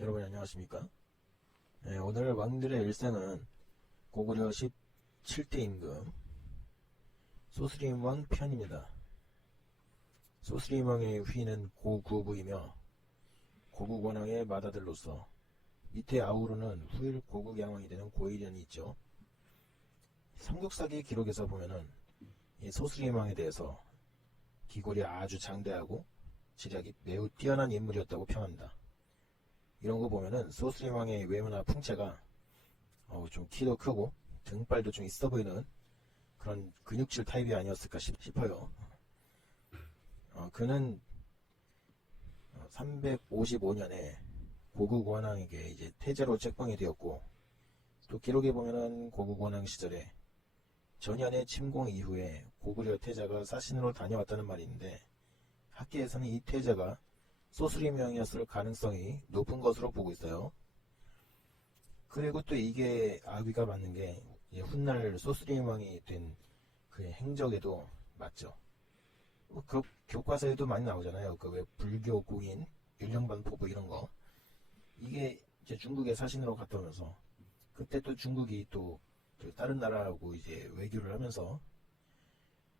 여러분 안녕하십니까? 네, 오늘 왕들의 일생은 고구려 17대 임금 소스림왕 편입니다. 소스림왕의 휘는 고구부이며 고국원왕의 맏아들로서 밑에 아우르는 후일 고국양왕이 되는 고일련이 있죠. 삼국사기 기록에서 보면은 이 소스림왕에 대해서 기골이 아주 장대하고 지략이 매우 뛰어난 인물이었다고 평합니다. 이런 거 보면은 소스림왕의 외모나 풍채가 좀 키도 크고 등발도 좀 있어 보이는 그런 근육질 타입이 아니었을까 싶어요. 그는 355년에 고국 원왕에게 이제 태자로 책봉이 되었고, 또 기록에 보면은 고국 원왕 시절에 전현의 침공 이후에 고구려 태자가 사신으로 다녀왔다는 말이 있는데, 학계에서는 이 태자가 소스림왕이었을 가능성이 높은 것으로 보고 있어요. 그리고 또 이게 아귀가 맞는 게 훗날 소스림왕이 된 그의 행적에도 맞죠. 그 교과서에도 많이 나오잖아요. 그 왜 불교 공인, 율령반 포부 이런 거. 이게 이제 중국의 사신으로 갔다 오면서 그때 또 중국이 또 다른 나라하고 이제 외교를 하면서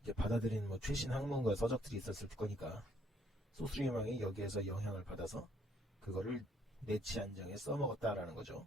이제 받아들인 뭐 최신 학문과 서적들이 있었을 거니까 소스림왕이 여기에서 영향을 받아서 그거를 내치 안정에 써먹었다라는 거죠.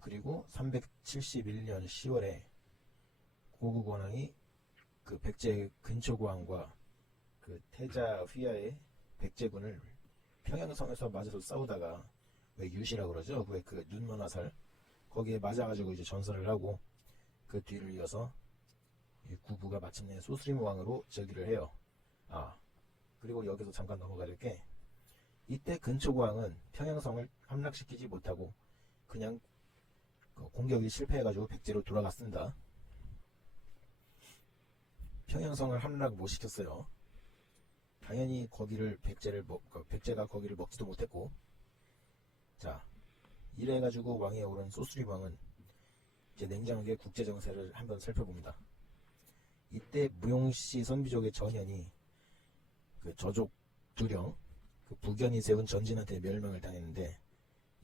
그리고 371년 10월에 고국원왕이 그 백제 근초고왕과 그 태자 휘하의 백제군을 평양성에서 맞아서 싸우다가 왜 유시라고 그러죠? 왜 그 눈먼 화살 거기에 맞아가지고 이제 전설을 하고 그 뒤를 이어서 이 구부가 마침내 소스림왕으로 즉위를 해요. 그리고 여기서 잠깐 넘어가야 될 게, 이때 근초고왕은 평양성을 함락시키지 못하고 그냥 공격이 실패해가지고 백제로 돌아갔습니다. 평양성을 함락 못 시켰어요. 당연히 거기를 백제가 거기를 먹지도 못했고, 자, 이래가지고 왕위에 오른 소스림왕은 이제 냉정하게 국제정세를 한번 살펴봅니다. 이때 무용씨 선비족의 전현이 그 저족 두령, 그 부견이 세운 전진한테 멸망을 당했는데,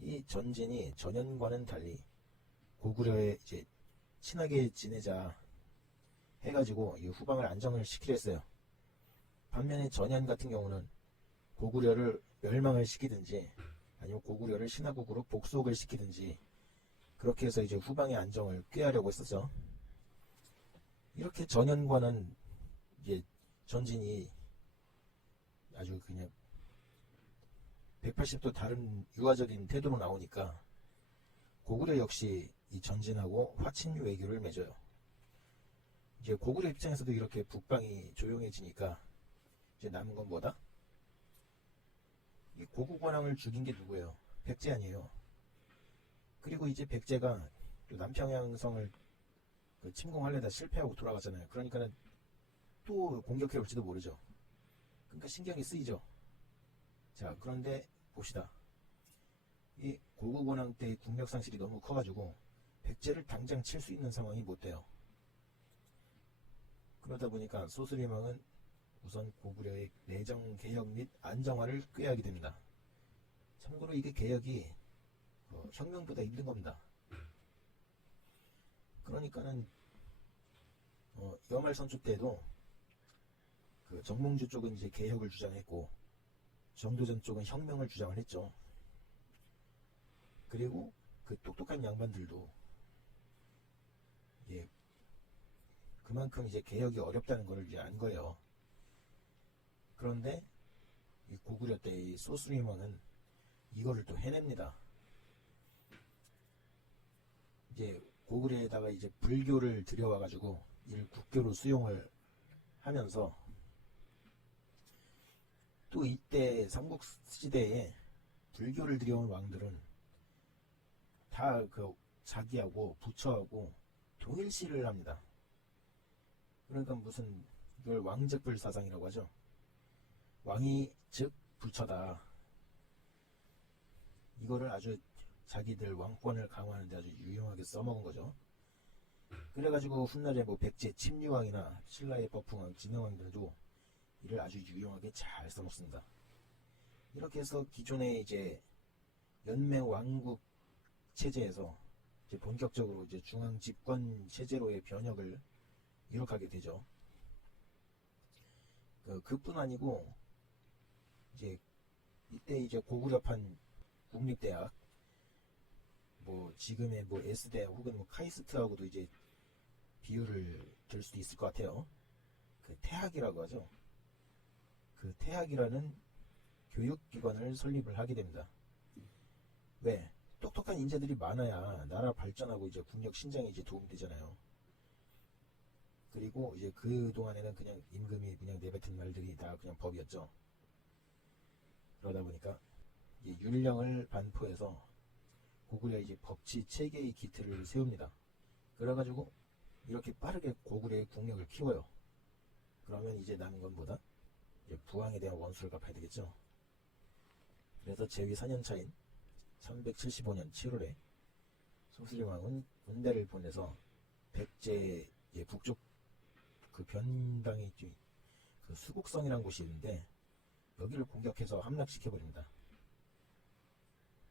이 전진이 전현과는 달리 고구려에 이제 친하게 지내자 해가지고 이 후방을 안정을 시키려 했어요. 반면에 전현 같은 경우는 고구려를 멸망을 시키든지 아니면 고구려를 신하국으로 복속을 시키든지 그렇게 해서 이제 후방의 안정을 꾀하려고 했었죠. 이렇게 전현과는 이제 전진이 아주 그냥 180도 다른 유화적인 태도로 나오니까 고구려 역시 이 전진하고 화친 외교를 맺어요. 이제 고구려 입장에서도 이렇게 북방이 조용해지니까 이제 남은 건 뭐다? 이 고국원왕을 죽인 게 누구예요? 백제 아니에요. 그리고 이제 백제가 남평양성을 침공하려다 실패하고 돌아갔잖아요. 그러니까는 또 공격해 올지도 모르죠. 그러니까 신경이 쓰이죠. 자, 그런데 봅시다. 이 고국원왕 때의 국력 상실이 너무 커가지고 백제를 당장 칠 수 있는 상황이 못 돼요. 그러다 보니까 소스림왕은 우선 고구려의 내정 개혁 및 안정화를 꾀하게 됩니다. 참고로 이게 개혁이 혁명보다 힘든 겁니다. 그러니까는 여말선조 때도 그 정몽주 쪽은 이제 개혁을 주장했고 정도전 쪽은 혁명을 주장을 했죠. 그리고 그 똑똑한 양반들도 그만큼 이제 개혁이 어렵다는 걸 이제 안 거예요. 그런데 이 고구려 때 이 소스림왕은 이거를 또 해냅니다. 이제 고구려에다가 이제 불교를 들여와가지고 이를 국교로 수용을 하면서, 또 이때 삼국시대에 불교를 들여온 왕들은 다 그 자기하고 부처하고 동일시를 합니다. 그러니까 무슨 이걸 왕적불사상이라고 하죠. 왕이 즉 부처다. 이거를 아주 자기들 왕권을 강화하는데 아주 유용하게 써먹은 거죠. 그래가지고 훗날에 뭐 백제 침류왕이나 신라의 법흥왕, 진흥왕들도 이를 아주 유용하게 잘 써먹습니다. 이렇게 해서 기존에 이제 연맹 왕국 체제에서 이제 본격적으로 이제 중앙 집권 체제로의 변혁을 이룩하게 되죠. 그뿐 아니고 이제 이때 이제 고구려판 국립대학, 뭐 지금의 뭐 S대학 혹은 뭐 카이스트하고도 이제 비유를 들 수도 있을 것 같아요. 그 태학이라고 하죠. 그 태학이라는 교육기관을 설립을 하게 됩니다. 왜? 똑똑한 인재들이 많아야 나라 발전하고 이제 국력 신장에 이제 도움이 되잖아요. 그리고 이제 그 동안에는 그냥 임금이 그냥 내뱉은 말들이 다 그냥 법이었죠. 그러다 보니까 이제 율령을 반포해서 고구려 이제 법치 체계의 기틀을 세웁니다. 그래가지고 이렇게 빠르게 고구려의 국력을 키워요. 그러면 이제 남은 건 뭐다? 이제 부왕에 대한 원수를 갚아야 되겠죠. 그래서 제위 4년 차인 375년 7월에 소수리왕은 군대를 보내서 백제 북쪽 그 변방에 그 수국성이라는 곳이 있는데 여기를 공격해서 함락시켜버립니다.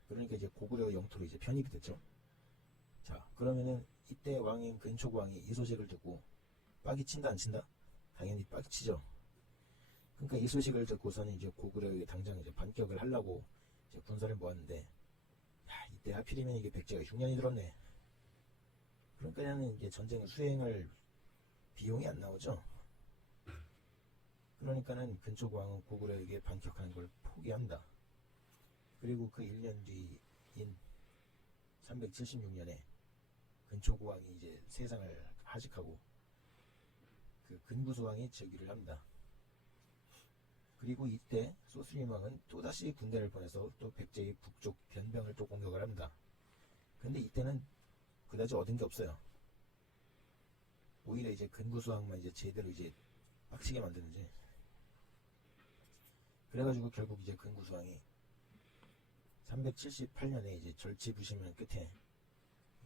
그러니까 이제 고구려 영토로 이제 편입이 됐죠. 자, 그러면은 이때 왕인 근초고왕이 이 소식을 듣고 빡이 친다 안 친다? 당연히 빡이 치죠. 그러니까 이 소식을 듣고서는 이제 고구려에 당장 이제 반격을 하려고 이제 군사를 모았는데, 야, 이때 하필이면 이게 백제가 흉년이 들었네. 그러니까는 이제 전쟁을 수행할 비용이 안 나오죠. 그러니까는 근초고왕은 고구려에게 반격하는 걸 포기합니다. 그리고 그 1년 뒤인 376년에 근초고왕이 이제 세상을 하직하고 그 근구수왕이 즉위를 합니다. 그리고 이때 소수림왕은 또다시 군대를 보내서 또 백제의 북쪽 변병을 또 공격을 합니다. 근데 이때는 그다지 얻은 게 없어요. 오히려 이제 근구수왕만 이제 제대로 이제 빡치게 만드는지. 그래가지고 결국 이제 근구수왕이 378년에 이제 절치부심을 끝에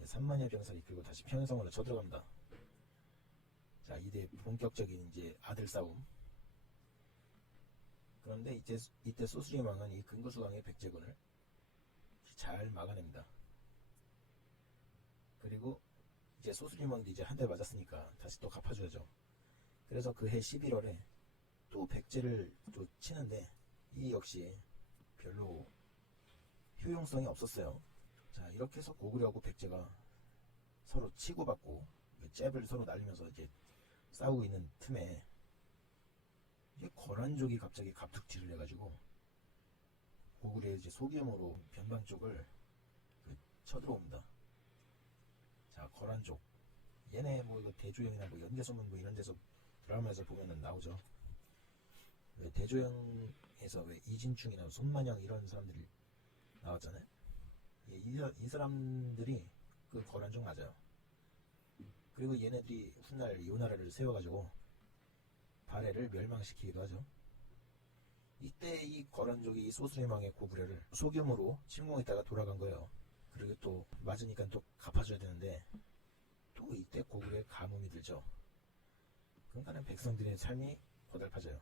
3만여 병사를 이끌고 다시 평양성으로 쳐들어갑니다. 자, 이때 본격적인 이제 아들 싸움. 그런데 이때 소수림왕은 이 근구수왕의 백제군을 잘 막아냅니다. 그리고 이제 소수림왕도 이제 한 대 맞았으니까 다시 또 갚아줘야죠. 그래서 그해 11월에 또 백제를 또 치는데 이 역시 별로 효용성이 없었어요. 자, 이렇게 해서 고구려하고 백제가 서로 치고받고 잽을 서로 날리면서 이제 싸우고 있는 틈에 이제 거란족이 갑자기 갑툭튀를 해가지고 고구려의 이제 소규모로 변방 쪽을 쳐들어옵니다. 자, 거란족 얘네 뭐 이거 대조영이나 뭐 연개소문 뭐 이런 데서 드라마에서 보면은 나오죠. 왜 대조영에서 왜 이진충이나 손만영 이런 사람들이 나왔잖아요. 이 사람들이 그 거란족 맞아요. 그리고 얘네들이 훗날 이 나라를 세워가지고 발해를 멸망시키기도 하죠. 이때 이 거란족이 이 소수림왕의 고구려를 소규모로 침공했다가 돌아간 거예요. 그리고 또 맞으니까 또 갚아줘야 되는데 또 이때 고구려에 가뭄이 들죠. 그러니까는 백성들의 삶이 고달파져요.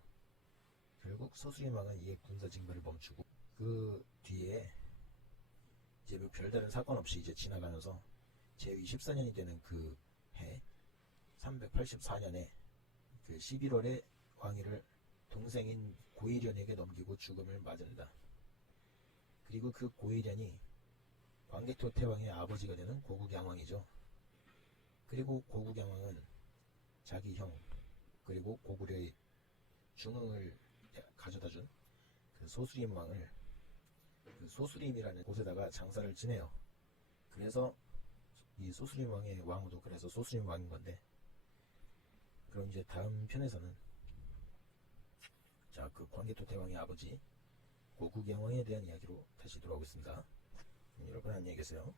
결국 소수림왕은 이에 군사 징발을 멈추고 그 뒤에 이제 뭐 별다른 사건 없이 이제 지나가면서 제위 14년이 되는 그 해 384년에 그 11월에 왕위를 동생인 고일련에게 넘기고 죽음을 맞은다. 그리고 그 고일련이 광개토 태왕의 아버지가 되는 고국양왕이죠. 그리고 고국양왕은 자기 형 그리고 고구려의 중흥을 가져다준 그 소수림왕을 그 소수림이라는 곳에다가 장사를 지내요. 그래서 이 소수림왕의 왕후도 그래서 소수림왕인 건데, 그럼 이제 다음 편에서는 자, 그 광개토 태왕의 아버지 고국양왕에 대한 이야기로 다시 돌아오겠습니다. 여러분 안녕히 계세요.